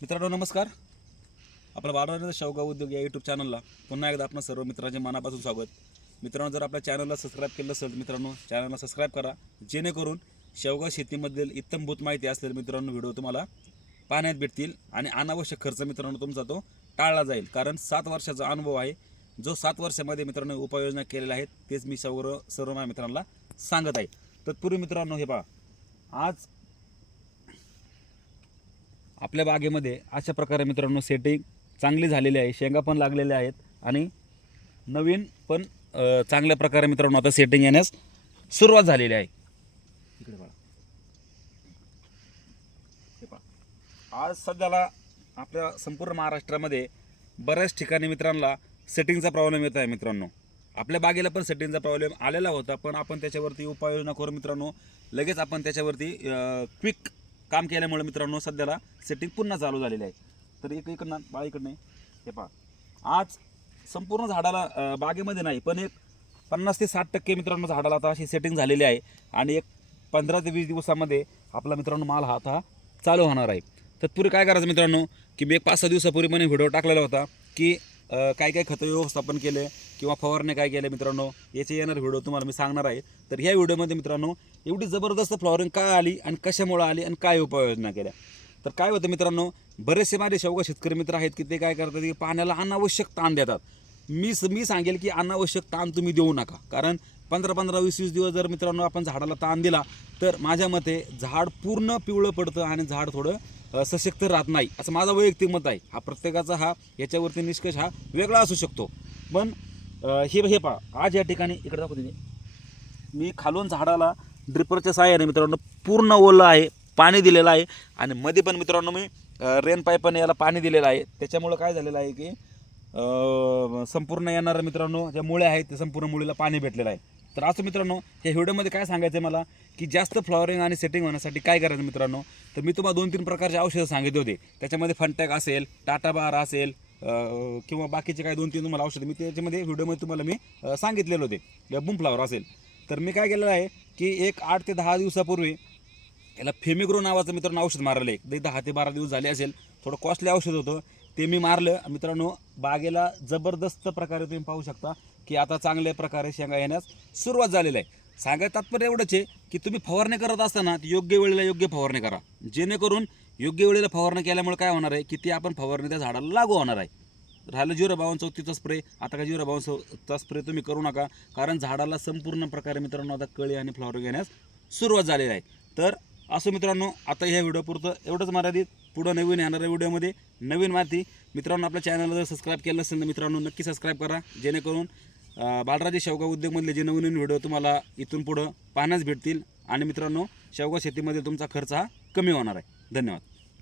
मित्रांनो नमस्कार. आपला बारानगर शेवगाव उद्योग या यूट्यूब चॅनलला पुन्हा एकदा आपण सर्व मित्रांचे मनापासून स्वागत. मित्रांनो जर आपल्या चॅनलला सबस्क्राईब केलं असेल तर मित्रांनो चॅनलला सबस्क्राईब करा. जेणेकरून शेवगाव शेतीमधील इत्तमभूत माहिती असलेले मित्रांनो व्हिडिओ तुम्हाला पाहण्यात भेटतील आणि अनावश्यक खर्च मित्रांनो तुमचा तो टाळला जाईल. कारण सात वर्षाचा अनुभव आहे. जो सात वर्षामध्ये मित्रांनो उपाययोजना केलेल्या आहेत तेच मी सर्व सर्व माझ्या मित्रांना सांगत आहे. तत्पूर्वी मित्रांनो हे पहा. आज आपल्या बागेमध्ये अशा प्रकारे मित्रांनो सेटिंग चांगली झालेली आहे शेंगा पण लागलेल्या आहेत आणि नवीन पण चांगल्या प्रकारे मित्रांनो आता सेटिंग येण्यास सुरुवात झालेली आहे. इकडे बघा. आज सध्याला आपल्या संपूर्ण महाराष्ट्रामध्ये बऱ्याच ठिकाणी मित्रांना सेटिंगचा प्रॉब्लेम येत आहे मित्रांनो. आपल्या बागेला पण सेटिंगचा प्रॉब्लेम आलेला होता पण आपण त्याच्यावरती उपाययोजना करून मित्रांनो लगेच आपण त्याच्यावरती क्विक काम केल्यामुळे मित्रांनो सध्याला सेटिंग पुन्हा चालू झालेली आहे. तर एक इकडनं बाळा इकडनं हे पहा. आज संपूर्ण झाडाला बागेमध्ये नाही पण एक पन्नास ते साठ टक्के मित्रांनो झाडाला आता अशी सेटिंग झालेली आहे. आणि एक पंधरा ते वीस दिवसामध्ये आपला मित्रांनो माल हा आता चालू होणार आहे. तत्पूर्वी काय करायचं मित्रांनो? की मी एक पाच सहा दिवसापूर्वी पण व्हिडिओ टाकलेला होता की काय काय खतं व्यवस्थापन केले किंवा फवारणे काय केल्या मित्रांनो याचे येणार व्हिडिओ तुम्हाला मी सांगणार आहे. तर ह्या व्हिडिओमध्ये मित्रांनो एवढी जबरदस्त फ्लॉवरिंग काय आली आणि कशामुळे आली आणि काय उपाययोजना केल्या? तर काय होतं मित्रांनो बरेचसे माझे शेवगा शेतकरी मित्र आहेत की ते काय करतात की पाण्याला अनावश्यक ताण देतात. मी मी सांगेल की अनावश्यक ताण तुम्ही देऊ नका. कारण पंधरा पंधरा वीस वीस दिवस जर मित्रांनो आपण झाडाला ताण दिला तर माझ्या मते झाड पूर्ण पिवळं पडतं आणि झाड थोडं सशक्त राहत नाही. असं माझा वैयक्तिक मत आहे. हा प्रत्येकाचा हा याच्यावरती निष्कर्ष हा वेगळा असू शकतो. पण हे हे पहा आज या ठिकाणी इकडे दाखवते मी. मी खालून झाडाला ड्रिपरच्या सहाय्याने मित्रांनो पूर्ण ओलं आहे पाणी दिलेलं आहे. आणि मध्ये पण मित्रांनो मी रेन पाईपाने याला पाणी दिलेलं आहे. त्याच्यामुळं काय झालेलं आहे की संपूर्ण येणाऱ्या मित्रांनो ज्या मुळे आहेत त्या संपूर्ण मुळीला पाणी भेटलेलं आहे. तर असं मित्रांनो या व्हिडिओमध्ये काय सांगायचं आहे मला की जास्त फ्लॉवरिंग आणि सेटिंग होण्यासाठी काय करायचं मित्रांनो? तर मी तुम्हाला दोन तीन प्रकारचे औषधं सांगितले होते. त्याच्यामध्ये फंटॅक असेल टाटा बार असेल किंवा बाकीचे काही दोन तीन तुम्हाला औषधं मी त्याच्यामध्ये व्हिडिओमध्ये तुम्हाला मी सांगितलेलं होते. किंवा फ्लावर असेल. तर मी काय केलेलं आहे की एक आठ ते दहा दिवसापूर्वी याला फेमिग्रो नावाचं मित्रांनो औषध मारलं आहे. ते दहा ते बारा दिवस झाले असेल थोडं कॉस्टली औषध होतं. ते मी मारलं. मित्रांनो बागेला जबरदस्त प्रकारे तुम्ही पाहू शकता की आता चांगल्या प्रकारे शेंगा येण्यास सुरुवात झालेली आहे. सांगायचं तात्पर्य एवढंच आहे की तुम्ही फवारणी करत असताना योग्य वेळेला योग्य फवारणी करा. जेणेकरून योग्य वेळेला फवारणी केल्यामुळे काय होणार आहे की ती आपण फवारणी त्या झाडाला लागू होणार आहे. राहिलं जिरो बावन चौथीचा स्प्रे आता का जिरो बावन स्प्रे तुम्ही करू नका कारण झाडाला संपूर्ण प्रकारे मित्रांनो आता कळी आणि फ्लॉवर घेण्यास सुरुवात झालेली आहे. तर असो मित्रांनो आता ह्या व्हिडिओपुरतं एवढंच मर्यादित. पुढं नवीन येणाऱ्या व्हिडिओमध्ये नवीन माहिती. मित्रांनो आपल्या चॅनलला जर सबस्क्राईब केलं नसेल तर मित्रांनो नक्की सबस्क्राईब करा. जेणेकरून अं, बालराजे शेवगाव उद्योगमधले जे नवीन नवीन व्हिडिओ तुम्हाला इथून पुढं पाहण्यास भेटतील. आणि मित्रांनो शेवगाव शेतीमध्ये तुमचा खर्च हा कमी होणार आहे. धन्यवाद.